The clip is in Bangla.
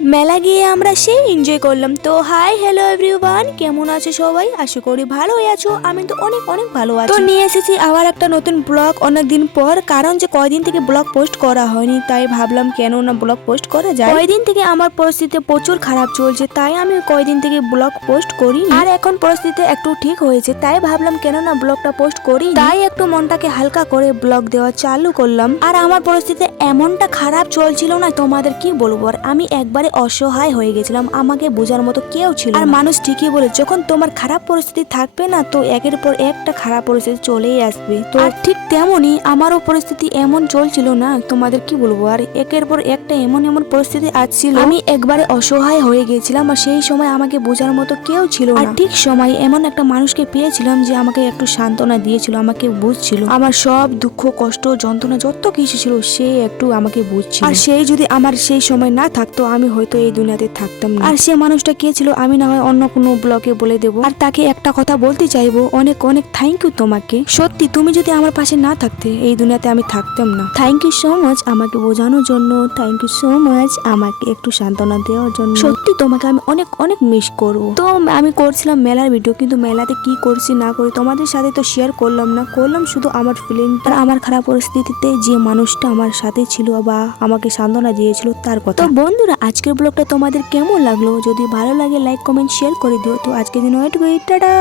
মেলা গিয়ে আমরা সেই এনজয় করলাম। তো হাই হ্যালো এভরিওয়ান, কেমন আছো সবাই? আশা করি ভালোই আছো। আমি তো অনেক অনেক ভালো আছি। তো নিয়ে এসেছি আবার একটা নতুন ব্লগ অনেকদিন পর, কারণ যে কয়দিন থেকে ব্লগ পোস্ট করা হয়নি, তাই ভাবলাম কেন না ব্লগ পোস্ট করা যায়। কয়দিন থেকে আমার পরিস্থিতি প্রচুর খারাপ চলছে, তাই আমি কয়দিন থেকে ব্লগ পোস্ট করি। আর এখন পরিস্থিতি একটু ঠিক হয়েছে, তাই ভাবলাম কেন না ব্লগটা পোস্ট করি। তাই একটু মনটাকে হালকা করে ব্লগ দেওয়া চালু করলাম। আর আমার পরিস্থিতি এমনটা খারাপ চলছিল না, তোমাদের কি বলবো। আর আমি একবারে অসহায় হয়ে গেছিলাম, আমাকে বোঝার মতো কেউ ছিল না। আর মানুষ ঠিকই বলে, যখন তোমার খারাপ পরিস্থিতি থাকবে না, তো একের পর একটা খারাপ পরিস্থিতি চলেই আসবে। তো আর ঠিক তেমনই আমারও পরিস্থিতি এমন চলছিল না, তোমাদের কি বলবো। আর একের পর একটা এমন এমন পরিস্থিতি আসছিল, আমি একবারে অসহায় হয়ে গেছিলাম। আর সেই সময় আমাকে বোঝার মতো কেউ ছিল না। আর ঠিক সময় এমন একটা মানুষকে পেয়েছিলাম যে আমাকে একটু সান্ত্বনা দিয়েছিল, আমাকে বুঝছিল। আমার সব দুঃখ কষ্ট যন্ত্রণা যত কিছু ছিল, সে একটু আমাকে বুঝছিল। আর সেই যদি আমার সেই সময় না থাকতো, আমি হয়তো এই দুনিয়াতে থাকতাম না। আর সে মানুষটা কে ছিল আমি না হয় অন্য কোনো ব্লগে বলে দেবো। আর তাকে একটা কথা বলতে চাইবো, অনেক অনেক থ্যাংক ইউ তোমাকে। সত্যি তুমি যদি আমার পাশে না থাকতে, এই দুনিয়াতে আমি থাকতাম না। থ্যাংক ইউ সো মাচ আমাকে বোঝানোর জন্য, থ্যাংক ইউ সো মাচ আমাকে একটু সান্ত্বনা দেওয়ার জন্য। সত্যি তোমাকে আমি অনেক অনেক মিস করবো। তো আমি করছিলাম মেলার ভিডিও, কিন্তু মেলাতে কি করছি না করি তোমাদের সাথে তো শেয়ার করলাম না, করলাম শুধু আমার ফিলিং আর আমার খারাপ পরিস্থিতিতে যে মানুষটা আমার সাথে ছিল বা আমাকে সান্ত্বনা দিয়েছিল তার কথা। তো বন্ধুরা, আজকের ব্লগটা তোমাদের কেমন লাগলো? যদি ভালো লাগে লাইক কমেন্ট শেয়ার করে দিও। তো আজকের দিন ওয়েট টাটা।